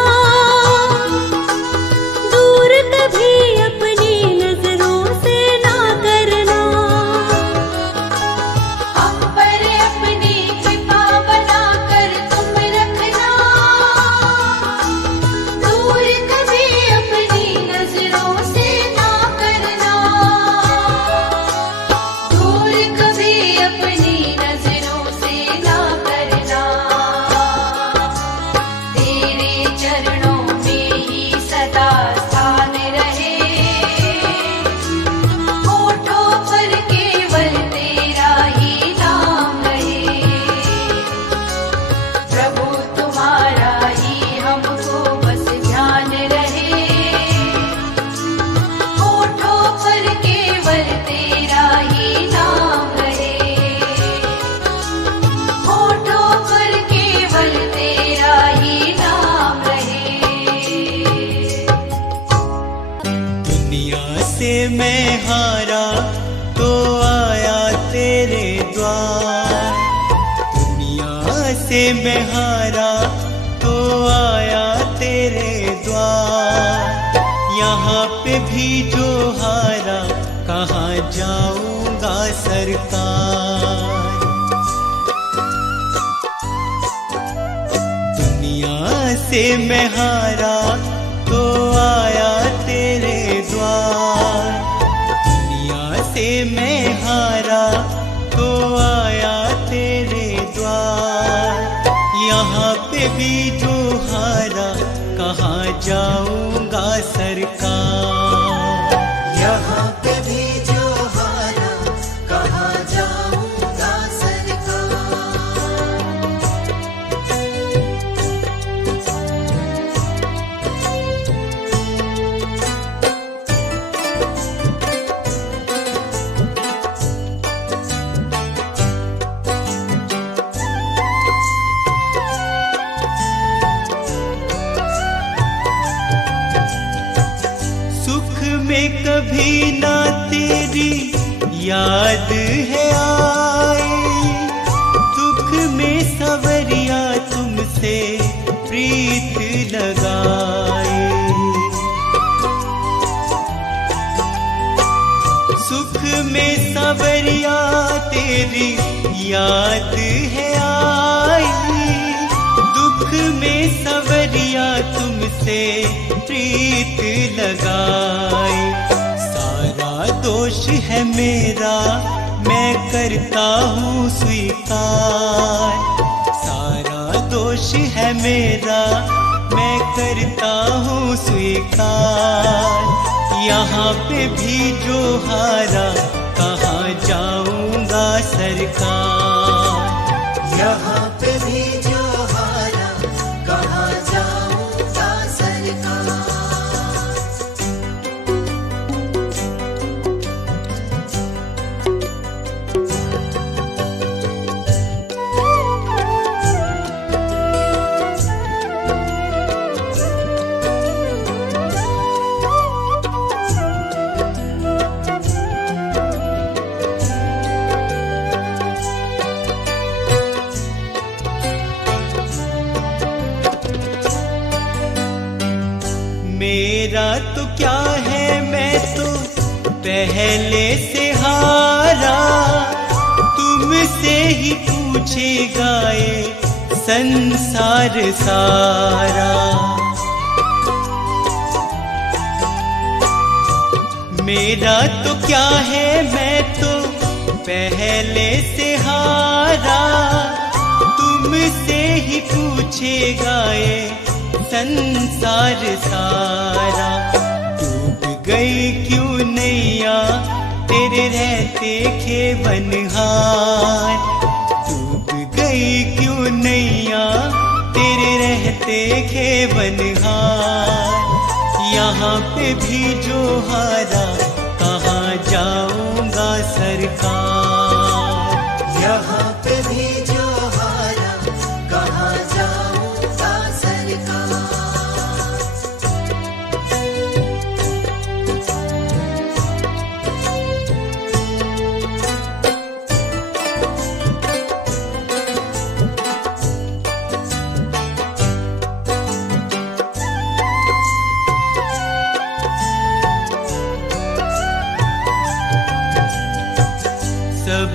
दूर कभी अपनी नजरों से ना करना। हम पर अपनी कृपा बना कर तुम रखना, दूर कभी अपनी नजरों से ना करना, दूर कभी अपनी नजरों से ना करना। तेरे चरणों में ही सदा स्थान रहे, होठों पर केवल तेरा ही नाम रहे। प्रभु तुम्हारा ही हमको बस ध्यान रहे, होठों पर केवल तेरा ही नाम रहे, होठों पर केवल तेरा ही नाम रहे। दुनिया से मैं हारा तो आया तेरे द्वार, दुनिया से मैं हारा तो आया तेरे द्वार। यहाँ पे भी जो हारा कहाँ जाऊंगा सरकार। दुनिया से मैं हारा तो आया तेरे द्वार, दुनिया से मैं हारा तो आया तेरे द्वार। यहाँ पे भी जो हारा कहाँ जाऊंगा सरकार। यहाँ पे भी जो हारा कहाँ जाऊंगा सरकार। सुख में कभी ना तेरी याद है आई, दुख में सवरिया तुमसे प्रीत लगाए। सुख में सवरिया तेरी याद है आई, दुख में सवरिया तुमसे प्रीत लगाए। सारा दोष है मेरा मैं करता हूँ स्वीकार, सारा दोष है मेरा मैं करता हूँ स्वीकार। यहाँ पे भी जो हारा कहाँ जाऊंगा सरकार। यहाँ पे भी जो हारा कहाँ जाऊंगा सरकार। मेरा तो क्या है मैं तो पहले से हारा, तुमसे ही पूछेगा ये संसार सारा। मेरा तो क्या है मैं तो पहले से हारा, तुमसे ही पूछेगा ये संसार सारा। डूब गई क्यों नैया तेरे रहते खेवनहार, डूब गई क्यों नैया तेरे रहते खेवनहार। यहाँ पे भी जो हारा कहाँ जाऊंगा सरकार। यहाँ पे भी जो हारा कहाँ जाऊंगा सरकार।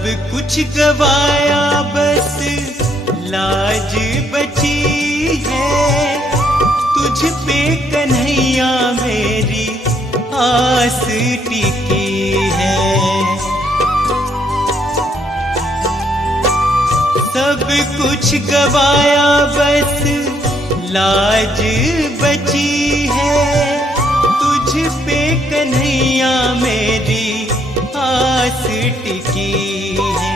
कुछ गवाया बस लाज बची है, तुझ पे कन्हैया मेरी आस टिकी है। सब कुछ गवाया बस लाज बची है, तुझ पे कन्हैया मेरी आस टिकी है।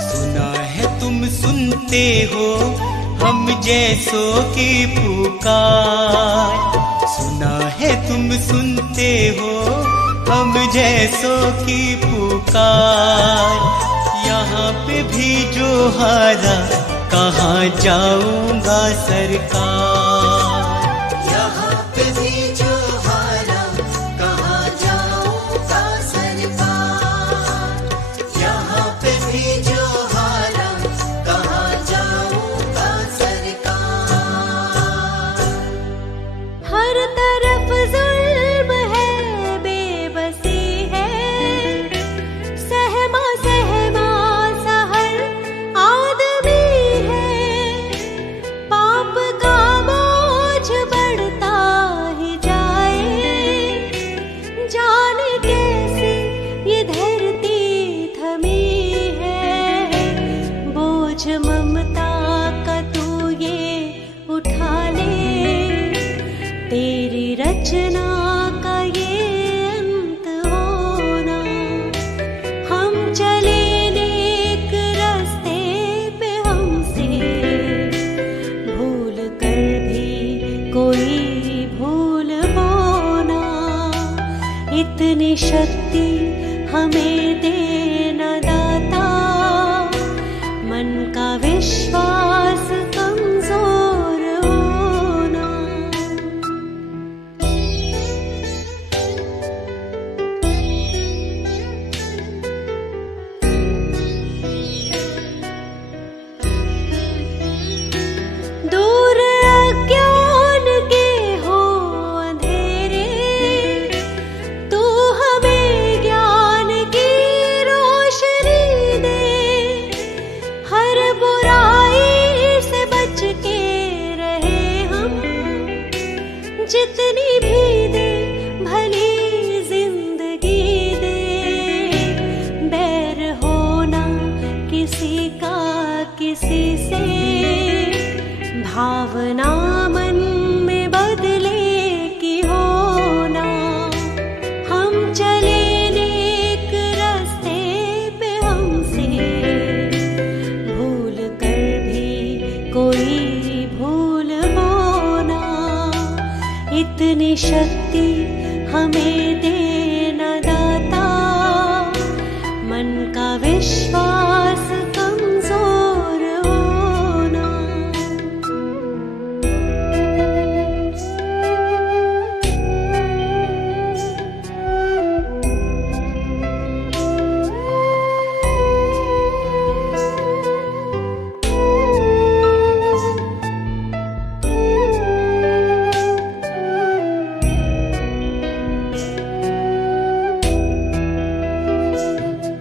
सुना है तुम सुनते हो हम जैसों की पुकार, सुना है तुम सुनते हो हम जैसों की पुकार। यहाँ पे भी जो हारा कहाँ जाऊंगा सरकार, यहाँ पे भी जो हारा कहाँ जाऊंगा सरकार, यहाँ पे भी जो हारा कहाँ जाऊंगा सरकार। हर तरफ जुल्म है, बेबसी है, सहमा सहमा सा हर आदमी है। पाप का बोझ बढ़ता ही जाए, जाने कैसे ये धरती थमी है। बोझ ममता का तू ये उठा ले, तेरी रचना का ये अंत होना। हम चले नेक रास्ते पे, हमसे भूल कर भी कोई भूल होना। इतनी शक्ति हमें देना दाता, मन का विश्वास कमजोर होना। दूर अज्ञान के हो अंधेरे, तू हमें ज्ञान की रोशनी दे। हर बुराई से बच के रहे हम, जितनी भी दे भली जिंदगी दे। बैर होना किसी का किसी से, भावना मन में बदले की होना। हम चले नेक रास्ते पे, हमसे भूल कर भी कोई भूल होना। इतनी शक्ति हमें देना दाता, मन का विश्वास कमजोर होना।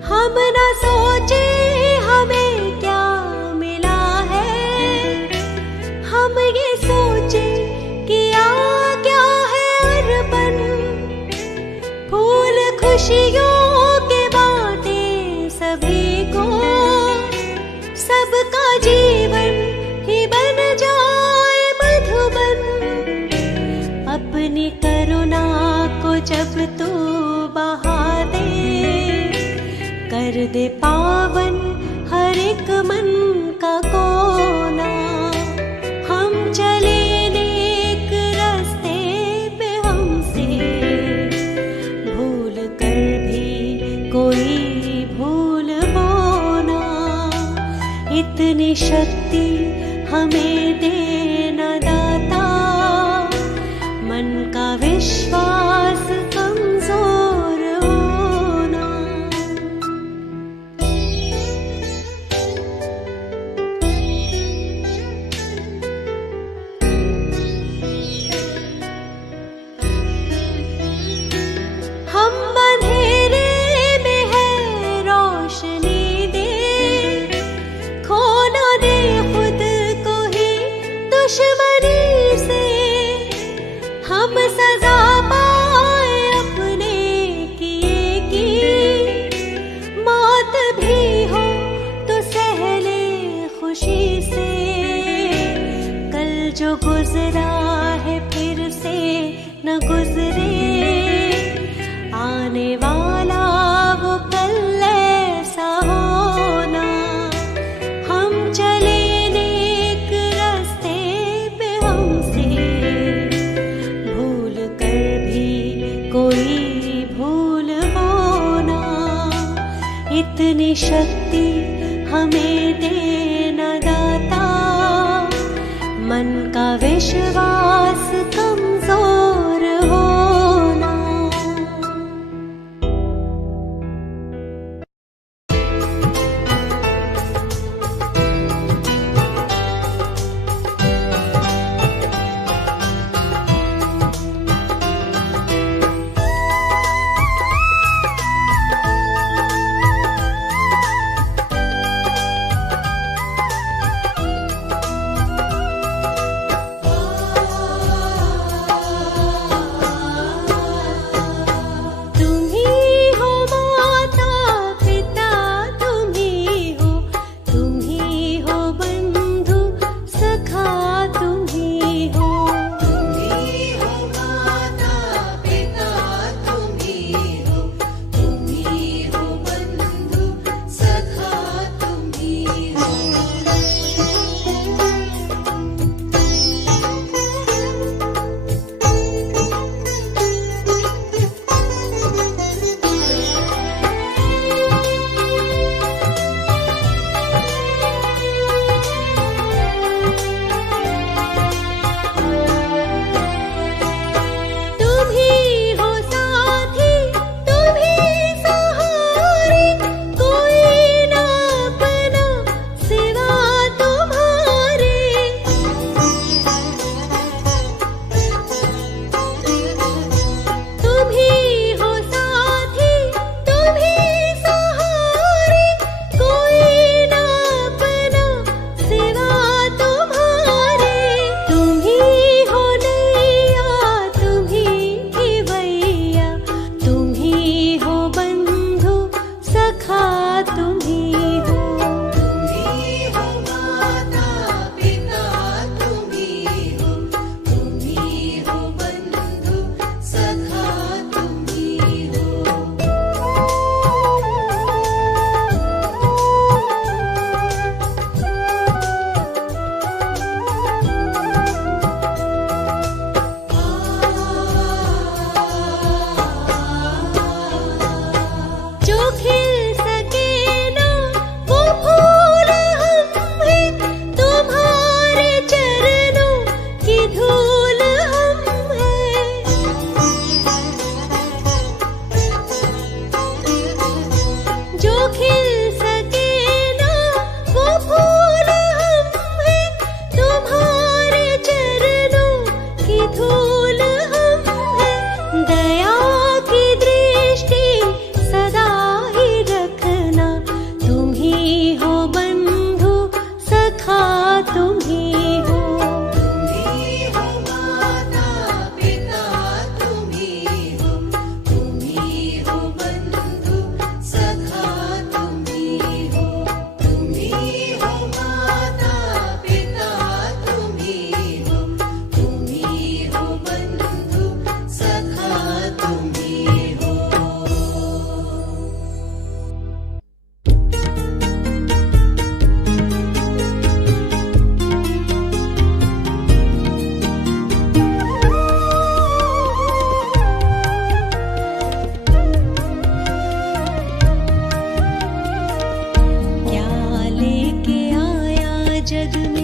हम न सोचे हमें क्या मिला है, हम ये सोचे किया क्या है अर्पण। फूल खुशियों के बाटे सभी को, सबका जीवन ही बन जाए मधुबन। अपनी करुणा को जब तू बहा दे, कर दे पावन हर एक मन का कोना। हम चले नेक रास्ते पे, हमसे भूल कर भी कोई भूल होना। इतनी शक्ति हमें देना दाता, मन का विश्वास कमजोर होना। हम अंधेरे में है रोशनी दे, गुजरा है फिर से न गुजरे, आने वाला वो कल ऐसा होना। हम चले नेक रास्ते पे हमसे भूल कर भी कोई भूल होना। इतनी शक्ति हमें देना दाता, मन का विश्वास कमजोर होना। जग में